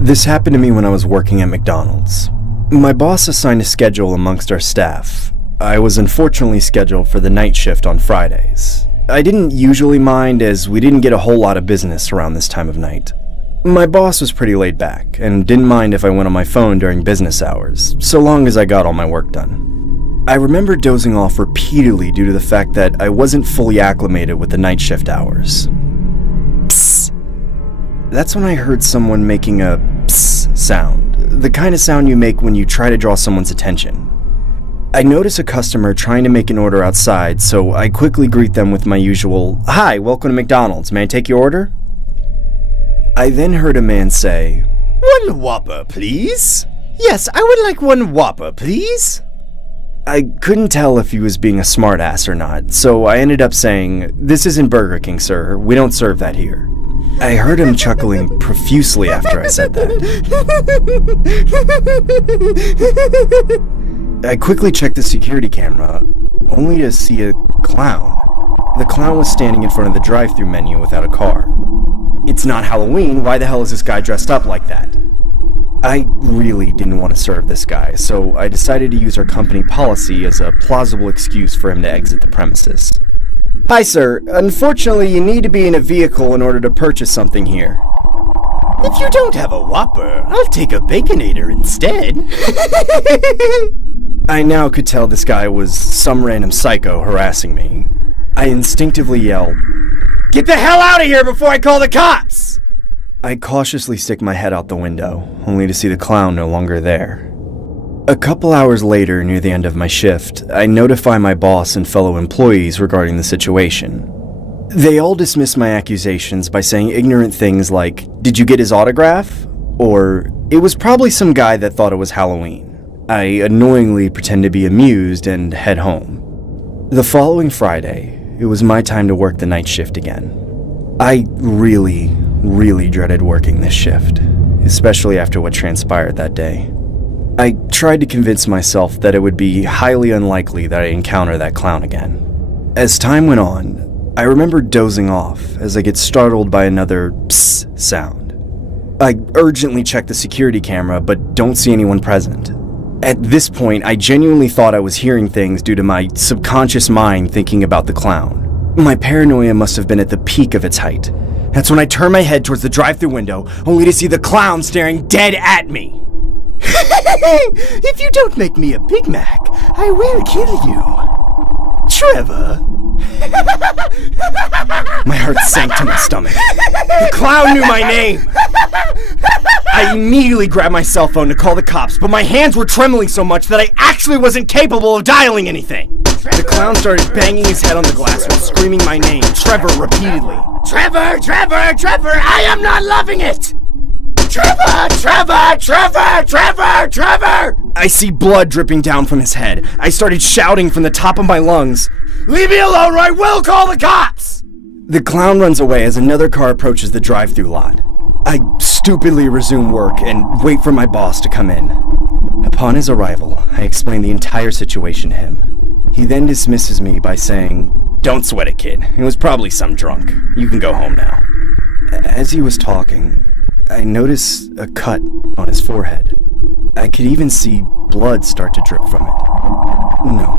This happened to me when I was working at McDonald's. My boss assigned a schedule amongst our staff. I was unfortunately scheduled for the night shift on Fridays. I didn't usually mind as we didn't get a whole lot of business around this time of night. My boss was pretty laid back and didn't mind if I went on my phone during business hours, so long as I got all my work done. I remember dozing off repeatedly due to the fact that I wasn't fully acclimated with the night shift hours. Psst. That's when I heard someone making a psst sound, the kind of sound you make when you try to draw someone's attention. I notice a customer trying to make an order outside, so I quickly greet them with my usual, "Hi, welcome to McDonald's, may I take your order?" I then heard a man say, "One Whopper, please? Yes, I would like one Whopper, please." I couldn't tell if he was being a smartass or not, so I ended up saying, "This isn't Burger King, sir. We don't serve that here." I heard him chuckling profusely after I said that. I quickly checked the security camera, only to see a clown. The clown was standing in front of the drive-thru menu without a car. It's not Halloween, why the hell is this guy dressed up like that? I really didn't want to serve this guy, so I decided to use our company policy as a plausible excuse for him to exit the premises. "Hi sir, unfortunately you need to be in a vehicle in order to purchase something here." "If you don't have a Whopper, I'll take a Baconator instead." I now could tell this guy was some random psycho harassing me. I instinctively yelled, "Get the hell out of here before I call the cops!" I cautiously stick my head out the window, only to see the clown no longer there. A couple hours later, near the end of my shift, I notify my boss and fellow employees regarding the situation. They all dismiss my accusations by saying ignorant things like, "Did you get his autograph?" Or, "It was probably some guy that thought it was Halloween." I annoyingly pretend to be amused and head home. The following Friday, it was my time to work the night shift again. I really dreaded working this shift, especially after what transpired that day. I tried to convince myself that it would be highly unlikely that I'd encounter that clown again. As time went on, I remember dozing off as I get startled by another psst sound. I urgently check the security camera but don't see anyone present. At this point, I genuinely thought I was hearing things due to my subconscious mind thinking about the clown. My paranoia must have been at the peak of its height. That's when I turn my head towards the drive-thru window, only to see the clown staring dead at me. "If you don't make me a Big Mac, I will kill you. Trevor." My heart sank to my stomach. The clown knew my name. I immediately grabbed my cell phone to call the cops, but my hands were trembling so much that I actually wasn't capable of dialing anything. The clown started banging his head on the glass while screaming my name, Trevor, repeatedly. "Trevor, Trevor, Trevor, I am not loving it! Trevor, Trevor, Trevor, Trevor, Trevor!" I see blood dripping down from his head. I started shouting from the top of my lungs, "Leave me alone or I will call the cops!" The clown runs away as another car approaches the drive-thru lot. I stupidly resume work and wait for my boss to come in. Upon his arrival, I explain the entire situation to him. He then dismisses me by saying, "Don't sweat it, kid. It was probably some drunk. You can go home now." As he was talking, I noticed a cut on his forehead. I could even see blood start to drip from it. No.